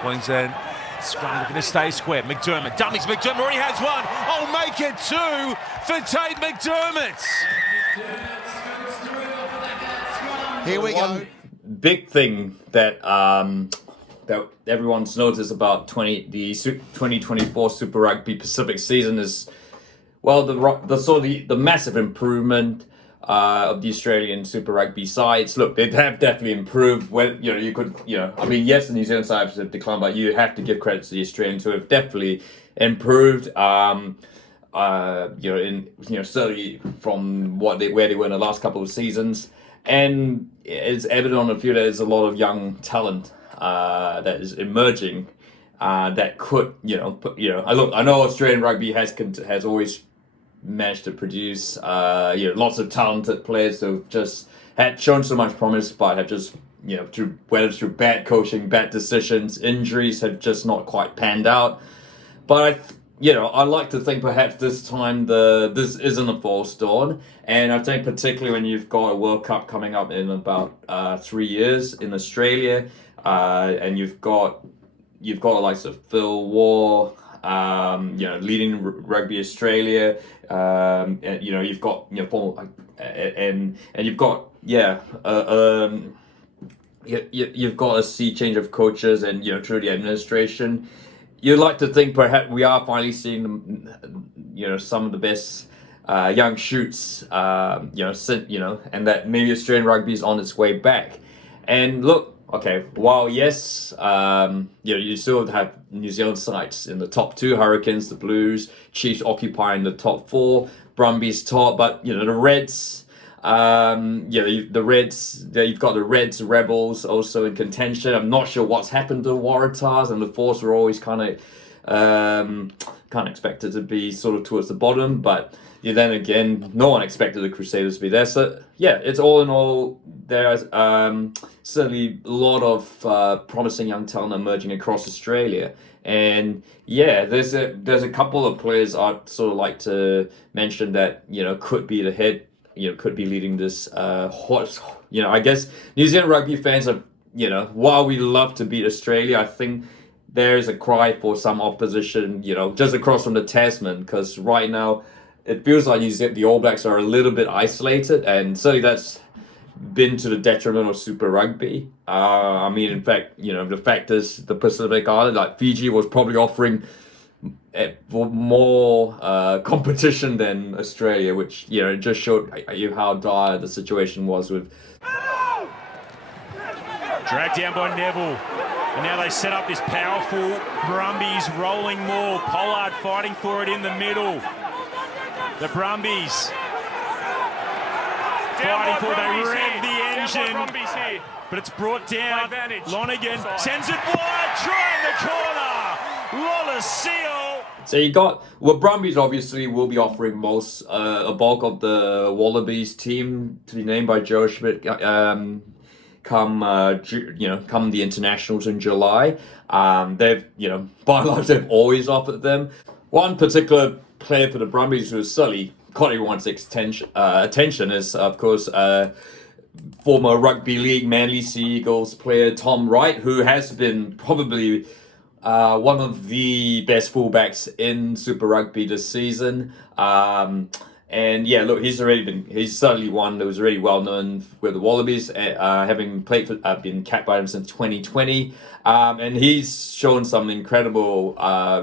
Queensland scrum looking to stay square. McDermott dummies. McDermott already has one. Oh, make it two for Tate McDermott. Here we go. Big thing that that everyone's noticed about the 2024 Super Rugby Pacific season is, well, the massive improvement of the Australian Super Rugby sides. Look, they have definitely improved. When I mean, yes, the New Zealand sides have declined, but you have to give credit to the Australians who have definitely improved. Certainly from where they were in the last couple of seasons, and it's evident on the field that there's a lot of young talent that is emerging. That could, I know Australian rugby has always managed to produce, lots of talented players who've just had shown so much promise, but have just, whether through bad coaching, bad decisions, injuries, have just not quite panned out. But I like to think perhaps this time this isn't a false dawn, and I think particularly when you've got a World Cup coming up in about 3 years in Australia, and you've got the likes of Phil Waugh, leading Rugby Australia, and you've got you've got a sea change of coaches and through the administration. You'd like to think perhaps we are finally seeing some of the best young shoots, and that maybe Australian rugby is on its way back. And look, okay, while yes, you still have New Zealand sides in the top two, Hurricanes, the Blues, Chiefs occupying the top four, Brumbies top, but the Reds, the Reds, you've got the Reds, Rebels also in contention. I'm not sure what's happened to the Waratahs, and the Force were always kind of expected to be sort of towards the bottom, but then again, no one expected the Crusaders to be there. So it's all in all, there's certainly a lot of promising young talent emerging across Australia. And there's a couple of players I'd sort of like to mention that could be the head, could be leading this hot. I guess New Zealand rugby fans have, while we love to beat Australia, I think there's a cry for some opposition, just across from the Tasman, because right now it feels like the All Blacks are a little bit isolated, and certainly that's been to the detriment of Super Rugby. In fact, the fact is the Pacific Island, like Fiji, was probably offering more competition than Australia, which it just showed you how dire the situation was with. Dragged down by Neville, and now they set up this powerful Brumbies rolling maul. Pollard fighting for it in the middle. The Brumbies fighting for it. They rev the engine, but it's brought down. Lonergan sends it wide, try in the corner. Lolosio. So Brumbies obviously will be offering a bulk of the Wallabies team to be named by Jo Schmidt come the internationals in July. They've by and large they've always offered them. One particular player for the Brumbies who certainly caught everyone's attention is, of course, former Rugby League Manly Sea Eagles player Tom Wright, who has been probably one of the best fullbacks in Super Rugby this season. He's certainly one that was already well known with the Wallabies, having been capped by them since 2020. And he's shown some incredible,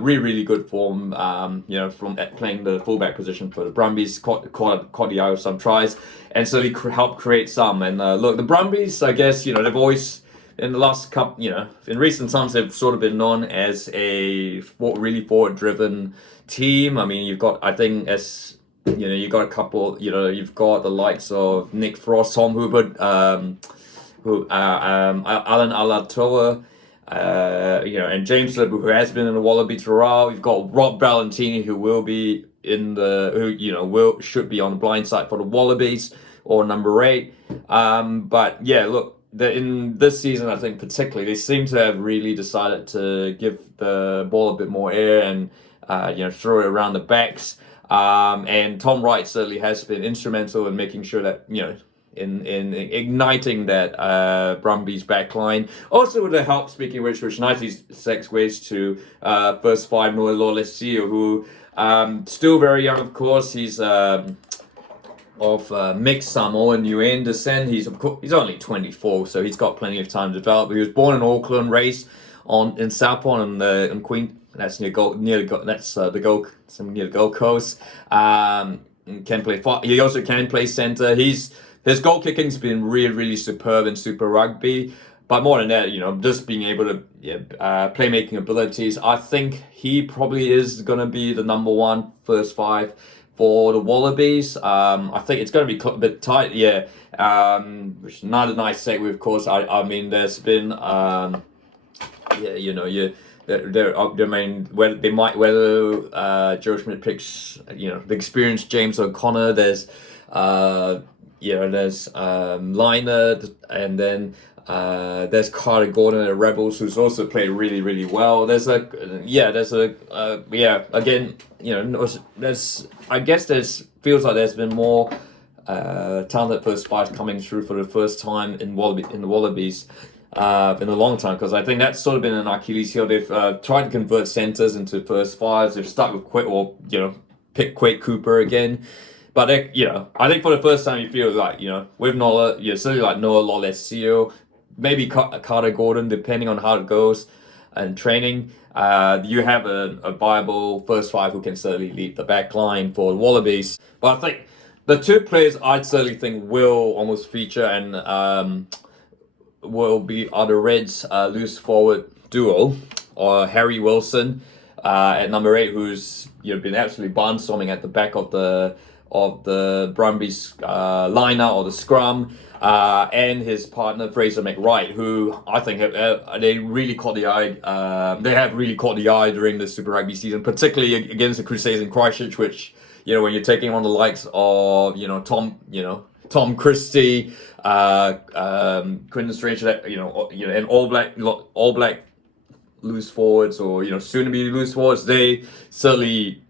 really good form, from playing the fullback position for the Brumbies, caught the eye of some tries, and so he helped create some. And the Brumbies, I guess, they've always, in the last couple, in recent times, they've sort of been known as a really forward-driven team. I mean, you've got a couple, you've got the likes of Nick Frost, Tom Herbert, Alan Alatoa, and James Libb, who has been in the Wallabies for a while. We've got Rob Valentini, who will be should be on the blind side for the Wallabies, or number 8. In this season, I think particularly, they seem to have really decided to give the ball a bit more air and throw it around the backs. And Tom Wright certainly has been instrumental in making sure that in igniting that Brumbies backline. Also with the help, speaking of which nicely segues to first five Noah Lolesio, who still very young, of course. He's of mixed Samoan Niuean descent. He's only 24, so he's got plenty of time to develop. He was born in Auckland, raised in Southport in Queen. That's near the Gold Coast. Can play. He also can play centre. His goal kicking's been really superb in Super Rugby. But more than that, just being able to playmaking abilities. I think he probably is going to be the number one first five for the Wallabies. I think it's going to be a bit tight, which is not a nice segue, of course. I mean, there's been, whether Jo Schmidt picks, the experienced James O'Connor. There's, there's Lynott, and then there's Carter Gordon at Rebels, who's also played really well. Feels like there's been more talented first fives coming through for the first time in the Wallabies in a long time, because I think that's sort of been an Achilles heel. They've tried to convert centres into first fives. They've stuck with pick Quake Cooper again. But I think for the first time you feel like, with Noah, certainly like Noah Lolesio, maybe Carter Gordon, depending on how it goes and training, you have a viable first five who can certainly lead the back line for the Wallabies. But I think the two players I'd certainly think will almost feature and are the Reds' loose forward duo, or Harry Wilson at number 8, who's been absolutely barnstorming at the back of the Brumbies liner or the scrum, and his partner Fraser McWright, who I think they really caught the eye. They have really caught the eye during the Super Rugby season, particularly against the Crusaders in Christchurch, which when you're taking on the likes of Tom Christie, Quinton Strange, and All Black loose forwards, or soon to be loose forwards, they certainly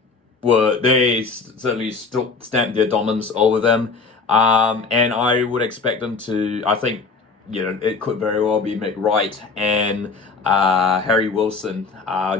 stamped their dominance over them, and I would expect them to. I think it could very well be McWright and Harry Wilson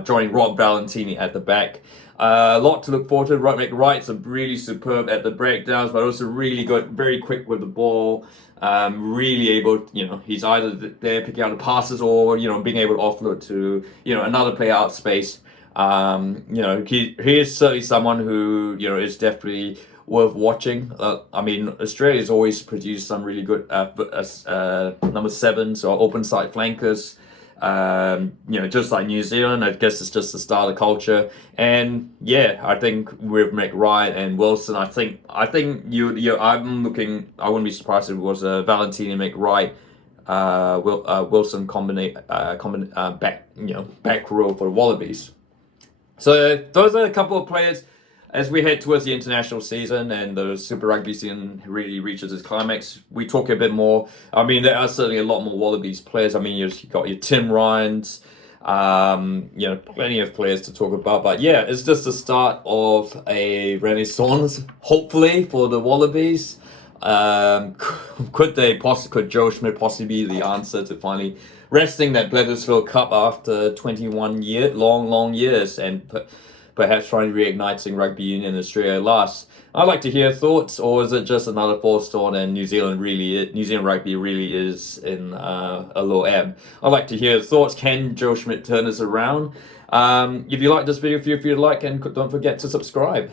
joining Rob Valentini at the back. A lot to look forward to. McWright's really superb at the breakdowns, but also really good, very quick with the ball. Really able, he's either there picking out the passes or being able to offload to another player out space. He is certainly someone who is definitely worth watching. I mean, Australia's always produced some really good number 7s or open side flankers. Just like New Zealand, I guess it's just the style of culture. And I think with McWright and Wilson, I think I'm looking. I wouldn't be surprised if it was a Valentini McWright Wilson back row for the Wallabies. So those are a couple of players as we head towards the international season and the Super Rugby season really reaches its climax. We talk a bit more. I mean, there are certainly a lot more Wallabies players. I mean, you've got your Tim Ryans, plenty of players to talk about. But it's just the start of a renaissance, hopefully, for the Wallabies. Could Jo Schmidt possibly be the answer to finally wresting that Bledisloe Cup after 21 long years, and perhaps trying reigniting rugby union in Australia at last? I'd like to hear thoughts, or is it just another false start and New Zealand rugby really is in a low ebb? I'd like to hear thoughts. Can Jo Schmidt turn us around? If you like this video, feel free to like, and don't forget to subscribe.